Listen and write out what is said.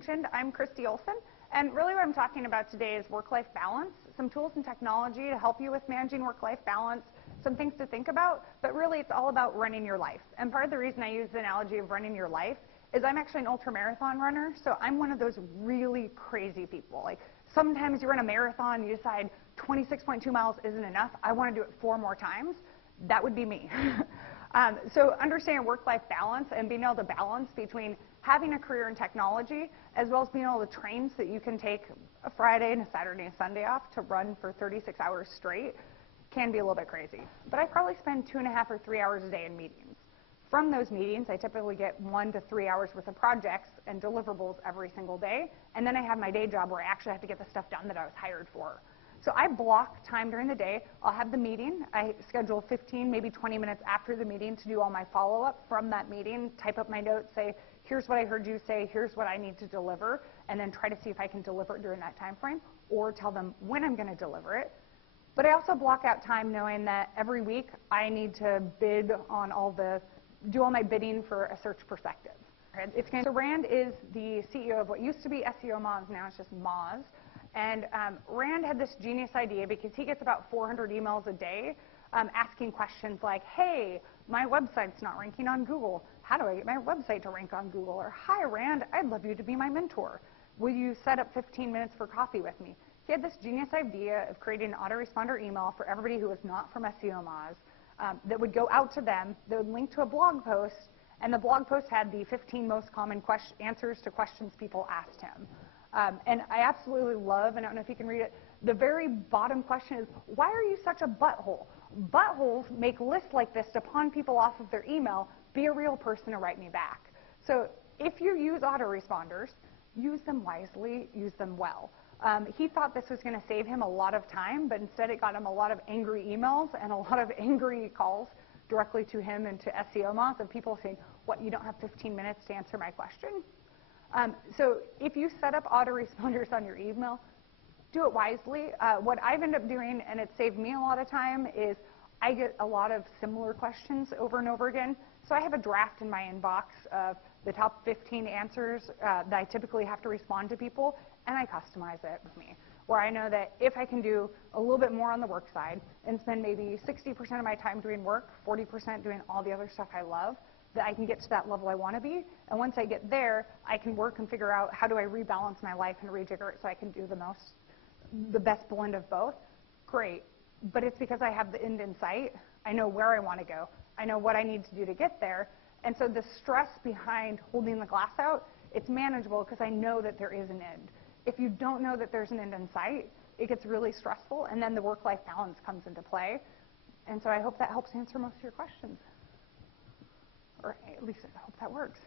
mentioned, I'm Christi Olson, and really what I'm talking about today is work-life balance, some tools and technology to help you with managing work-life balance, some things to think about, but really it's all about running your life. And part of the reason I use the analogy of running your life is I'm actually an ultramarathon runner, so I'm one of those really crazy people. Like, sometimes you run a marathon, you decide 26.2 miles isn't enough, I want to do it 4 more times. That would be me. So understanding work-life balance and being able to balance between having a career in technology as well as being able to train so that you can take a Friday and a Saturday and a Sunday off to run for 36 hours straight can be a little bit crazy. But I probably spend 2.5 or 3 hours a day in meetings. From those meetings, I typically get 1 to 3 hours worth of projects and deliverables every single day. And then I have my day job where I actually have to get the stuff done that I was hired for. So I block time during the day. I'll have the meeting. I schedule 15, maybe 20 minutes after the meeting to do all my follow-up from that meeting, type up my notes, say, here's what I heard you say, here's what I need to deliver, and then try to see if I can deliver it during that time frame or tell them when I'm going to deliver it. But I also block out time knowing that every week I need to bid on do all my bidding for a search perspective. So Rand is the CEO of what used to be SEO Moz, now it's just Moz. And Rand had this genius idea because he gets about 400 emails a day asking questions like, hey, my website's not ranking on Google. How do I get my website to rank on Google? Or, hi, Rand, I'd love you to be my mentor. Will you set up 15 minutes for coffee with me? He had this genius idea of creating an autoresponder email for everybody who was not from SEO Moz that would go out to them, that would link to a blog post, and the blog post had the 15 most common answers to questions people asked him. And I absolutely love, and I don't know if you can read it, the very bottom question is, why are you such a butthole? Buttholes make lists like this to pawn people off of their email. Be a real person and write me back. So if you use autoresponders, use them wisely, use them well. He thought this was going to save him a lot of time, but instead it got him a lot of angry emails and a lot of angry calls directly to him and to SEO Moz of people saying, what, you don't have 15 minutes to answer my question? So if you set up autoresponders on your email, do it wisely. What I've ended up doing, and it's saved me a lot of time, is I get a lot of similar questions over and over again. So I have a draft in my inbox of the top 15 answers that I typically have to respond to people, and I customize it with me, where I know that if I can do a little bit more on the work side and spend maybe 60% of my time doing work, 40% doing all the other stuff I love, that I can get to that level I want to be. And once I get there, I can work and figure out how do I rebalance my life and rejigger it so I can do the best blend of both. Great. But it's because I have the end in sight. I know where I want to go. I know what I need to do to get there. And so the stress behind holding the glass out, it's manageable because I know that there is an end. If you don't know that there's an end in sight, it gets really stressful, and then the work-life balance comes into play. And so I hope that helps answer most of your questions. Or at least I hope that works.